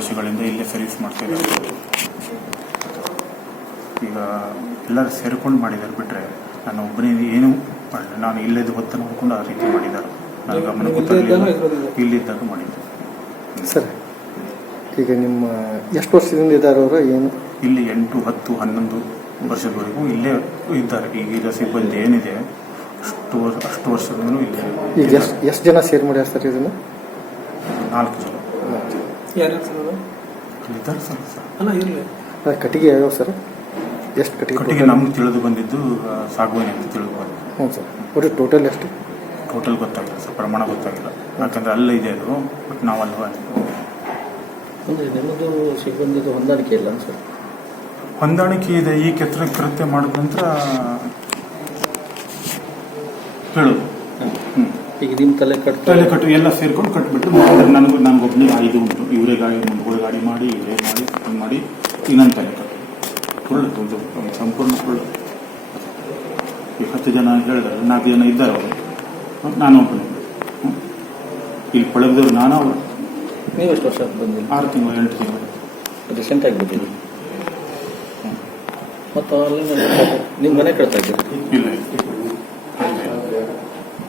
ವರ್ಷಗಳಿಂದ ಇಲ್ಲೇ ಸರ್ವಿಸ್ ಮಾಡ್ತಾ ಇದ್ದಾರೆ. ಈಗ ಎಲ್ಲರೂ ಸೇರ್ಕೊಂಡು ಮಾಡಿದ್ದಾರೆ ಬಿಟ್ಟರೆ ನಾನು ಒಬ್ಬನೇ ಏನು ಮಾಡಿಲ್ಲ ನಾನು ಇಲ್ಲದ ಹೊತ್ತು ನೋಡ್ಕೊಂಡು ಆ ರೀತಿ ಮಾಡಿದ್ದಾರೆ. ನಾನು ಗಮನಕ್ಕೂ ತರಲಿಲ್ಲ. ಇಲ್ಲಿದ್ದಾಗ ಮಾಡಿದ್ದೆ ಸರ್. ಈಗ ನಿಮ್ಮ ಎಷ್ಟು ವರ್ಷದಿಂದ ಇದ್ದಾರೆ ಅವರು? ಏನು? ಇಲ್ಲಿ ಎಂಟು ಹತ್ತು ಹನ್ನೊಂದು ವರ್ಷದವರೆಗೂ ಇಲ್ಲೇ ಇದ್ದಾರೆ. ಈಗಿರೋ ಸಿಬ್ಬಂದಿ ಏನಿದೆ ಅಷ್ಟು ವರ್ಷ ಅಷ್ಟು ವರ್ಷದಿಂದ ಇಲ್ಲೇ ಈಗ ಎಷ್ಟು ಎಷ್ಟು ಜನ ಸೇರ್ ಮಾಡ್ಯಾರ ಸರ್ ಇದನ್ನು? ನಾಲ್ಕು ಜನ. ಯಾರ್ಯಾರು ಸರ್ ಅದು? ಅಲ್ಲಿದ್ದಾರೆ ಸರ್ ಸರ್ ಅಲ್ಲ ಇರಲಿ ಕಟ್ಟಿಗೆ ಯಾವ್ಯಾವ ಸರ್? ಎಷ್ಟು ಕಟ್ಟಿಗೆ ಕಟ್ಟಿಗೆ ನಮ್ಗೆ ತಿಳಿದು ಬಂದಿದ್ದು ಆ, ಸಾಗುವಾನಿ ಅಂತ ತಿಳಿದು ಬಂದಿದ್ದು. ಹ್ಞೂ ಸರ್. ಒಟ್ಟು ಟೋಟಲ್ ಎಷ್ಟು? ಟೋಟಲ್ ಗೊತ್ತಾಗಿಲ್ಲ ಸರ್ ಪ್ರಮಾಣ ಗೊತ್ತಾಗಿಲ್ಲ ಯಾಕಂದ್ರೆ ಅಲ್ಲೇ ಇದೆ ಅದು ಬಟ್ ನಾವು ಅಲ್ವಾ ಅಂದರೆ ನಿಮ್ಮದು ಸಿಬ್ಬಂದಿದು ಹೊಂದಾಣಿಕೆ ಇಲ್ಲ ಸರ್ ಹೊಂದಾಣಿಕೆ ಇದೆ ಈ ಕೆತ್ತ ಕೃತ್ಯ ಮಾಡಿದ ನಂತರ ಹೇಳೋದು. ಹ್ಞೂ ಈಗ ನಿಮ್ಮ ತಲೆ ಕಟ್ಟು ತಲೆ ಕಟ್ಟು ಎಲ್ಲ ಸೇರ್ಕೊಂಡು ಕಟ್ಬಿಟ್ಟು ಮಾಡಿದ್ರೆ ನನಗೆ ನನಗೆ ಒಬ್ಬನಿಗೆ ಐದು ಉಂಟು. ಇವರೇ ಗಾಡಿ ಮುಂದೆ ಗಾಡಿ ಮಾಡಿ ಇವರೇ ಮಾಡಿ ಹಂಗೆ ಮಾಡಿ ಈಗ ನನ್ನ ತಲೆ ಕಟ್ಟು. ಇದು ಒಂದು ಸಂಪೂರ್ಣ ಸುಳ್ಳು. ಈಗ ಹತ್ತು ಜನ ಹೇಳಿದ್ರೆ ನಾಲ್ಕು ಜನ ಇದ್ದಾರೆ ಅವರು. ನಾನು ಒಬ್ಬನೇ. ಇಲ್ಲಿ ಪಳಗದವ್ರು ನಾನು ಅವರು. ನೀವು ಎಷ್ಟು ವರ್ಷ ಬಂದಿಲ್ಲ ಆರು ತಿಂಗಳು ಎಂಟು ತಿಂಗಳು. ರೀಸೆಂಟಾಗಿ ಬಂದಿದ್ದೀರಿ ಮತ್ತು ಅಲ್ಲಿ ನಿಮ್ಮ ಮನೆ ಕಟ್ತಾ ಇದ್ದೀರಿ? ಇಲ್ಲ.